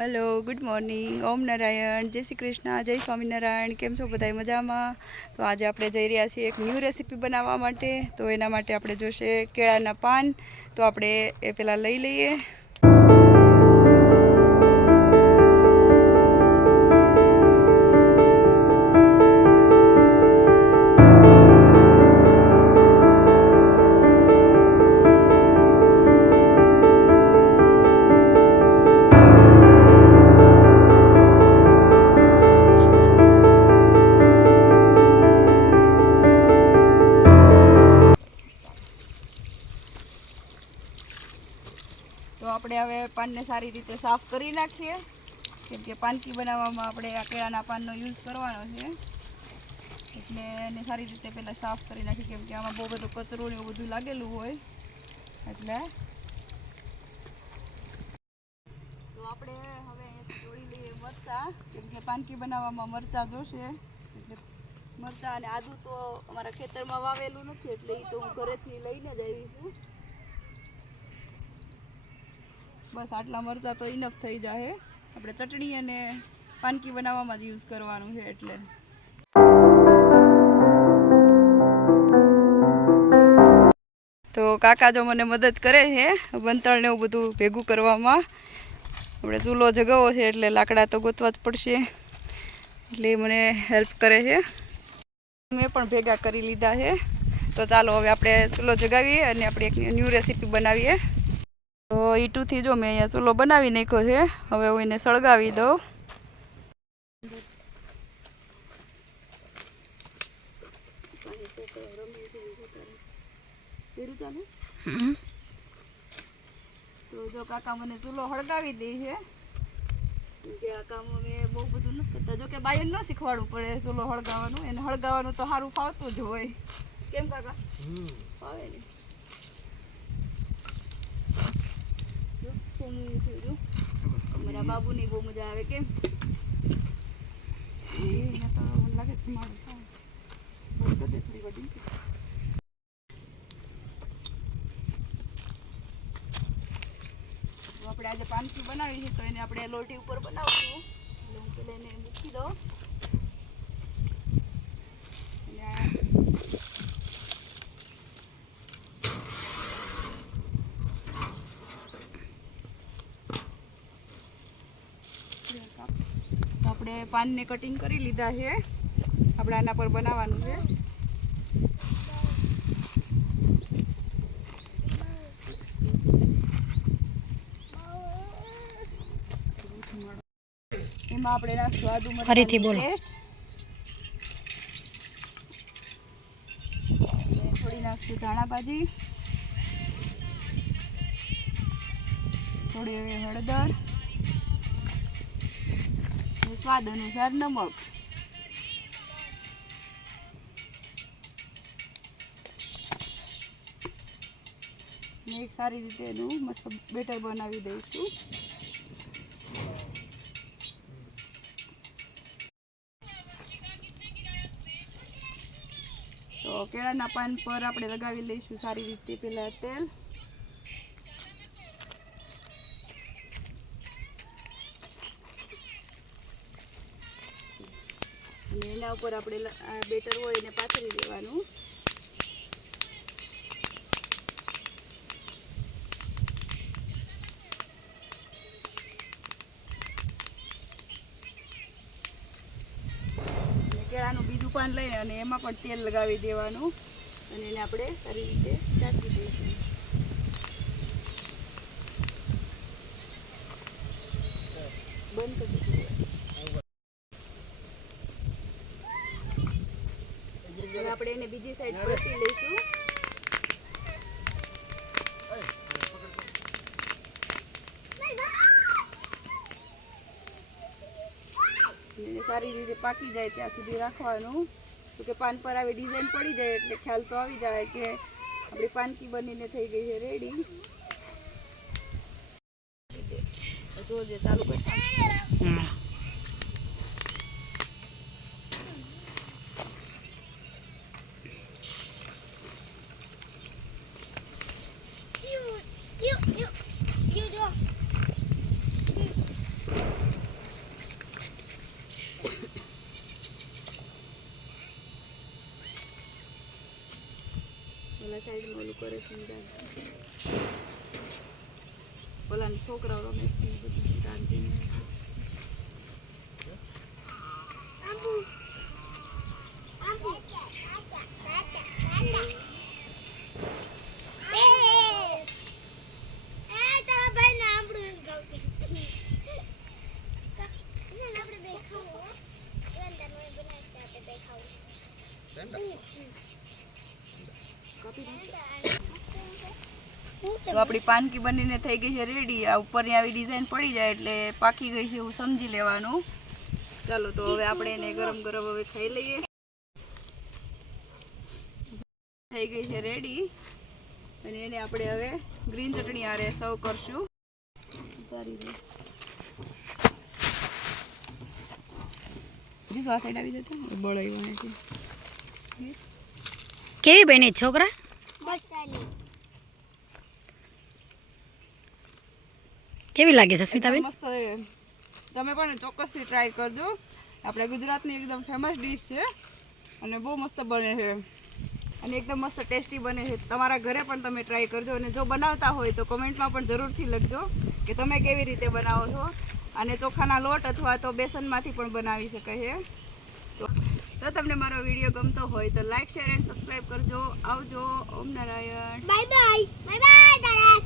Hello good morning ओम नारायण जय श्री कृष्ण जय स्वामीनारायण केम छो बधाय मजामां। तो आज આપણે જઈ રહ્યા છીએ એક ન્યૂ રેસીપી બનાવવા માટે। તો એના માટે આપણે જોશે કેળાના પાન। તો આપણે એ પહેલાં લઈ લઈએ। तो આપણે હવે પાનને સારી રીતે સાફ કરી નાખીએ કેમ કે પાનકી બનાવવામાં આપણે આ કેળાના પાનનો યુઝ કરવાનો છે એટલે એને સારી રીતે પહેલા સાફ કરી નાખીએ કેમ કે આમાં બહુ બધું કચરો ને એવું બધું લાગેલું હોય એટલે તો આપણે હવે તોડી લઈએ મરચાં કેમ કે પાનકી બનાવવામાં મરચાં જોશે એટલે મરચાં અને આદુ તો અમારા ખેતરમાં વાવેલું નથી એટલે એ તો હું ઘરેથી લઈને જ આવી છું। बस आटला मरचा तो इनफ थई जाए આપણે ચટણી અને પાનકી બનાવવામાં જ યુઝ કરવાનું છે એટલે તો કાકા જો મને મદદ કરે છે બંતળ ને એવું બધું ભેગું કરવામાં। આપણે ચૂલો જગાવો છે એટલે લાકડા તો ગોતવા જ પડશે એટલે મને હેલ્પ કરે છે। મેં પણ ભેગા કરી લીધા છે તો ચાલો હવે આપણે ચૂલો જગાવીએ અને આપણે એક ન્યૂ રેસીપી બનાવીએ। तो ईटू थी जो मैं अँ चूलो बनावी नाख्यो है हवे हूँ एने सळगावी दऊं। तो जो काका मने चूलो हळगावी दे है के आ काम में बहु बधुं नथी करता जो के बायन न शीखवाडવું પડે चूलो हळगावानुं एने हळगावानुं तो सारूं फावतुं ज होय केम काका फावे ने मेरा बाबू नहीं वो मजा आवे केम तो मन लागे मारू बहुत दे थोड़ी बड़ी तो આપણે આજે પાનકી બનાવી છે તો એને આપણે લોટી ઉપર બનાવશું એટલે હું પહેલા એને મૂકી દઉં આપણે પાનને કટિંગ કરી લીધા છે આપણે આના પર બનાવવાનું છે। એમાં આપણે નાખશું આદુ મરચાંની પેસ્ટ થોડી નાખશું ધાણા ભાજી થોડી એવી હળદર स्वाद अनुसार नमक एक सारी रीते मस्त बेटर बनावी दईशुं। तो केळाना पान पर आपणे लगावी लईशुं सारी रीते पहेला तेल एना ऊपर આપણે બેટર હોય એને પાથરી દેવાનું કેળાનું બીજું પાન લઈને અને એમાં પણ તેલ લગાવી દેવાનું અને એને આપણે સારી રીતે ચાખી દઈશું। બંધ કરી દઈશું। આપણે એને બીજી સાઈડ પલટી લઈશું એને સારી રીતે પાકી જાય ત્યાં સુધી રાખવાનું તો કે પાન પર આવી ડિઝાઇન પડી જાય એટલે ખ્યાલ તો આવી જાય કે આપણી પાનકી બનીને થઈ ગઈ છે રેડી। જોજે ચાલુ કરશે કરે છે ઓલા છોકરાઓ રમે છે બધું શાંતિને તો આપણી પાનકી બનીને થઈ ગઈ છે રેડી આ ઉપરની આવી ડિઝાઇન પડી જાય એટલે પાકી ગઈ છે એવું સમજી લેવાનું ચાલો તો હવે આપણે એને ગરમ ગરમ હવે ખાઈ લઈએ થઈ ગઈ છે રેડી અને એને આપણે હવે ગ્રીન ચટણી આરે સર્વ કરશું જી આ સાઈડ આવી જતો બળાઈ વાને છે કેવી બની છોકરા કેવી લાગે છે સ્મિતાબેન મસ્ત તમે પણ ચોક્કસથી ટ્રાય કરજો આપણે ગુજરાતની એકદમ ફેમસ ડીશ છે અને બહુ મસ્ત બને છે અને એકદમ મસ્ત ટેસ્ટી બને છે તમારા ઘરે પણ તમે ટ્રાય કરજો અને જો બનાવતા હોય તો કમેન્ટમાં પણ જરૂરથી લખજો કે તમે કેવી રીતે બનાવો છો અને ચોખાના લોટ અથવા તો બેસનમાંથી પણ બનાવી શકાય છે તો તમને મારો વિડીયો ગમતો હોય તો લાઈક શેર એન્ડ સબસ્ક્રાઇબ કરજો આવજો Om Narayan bye bye bye by.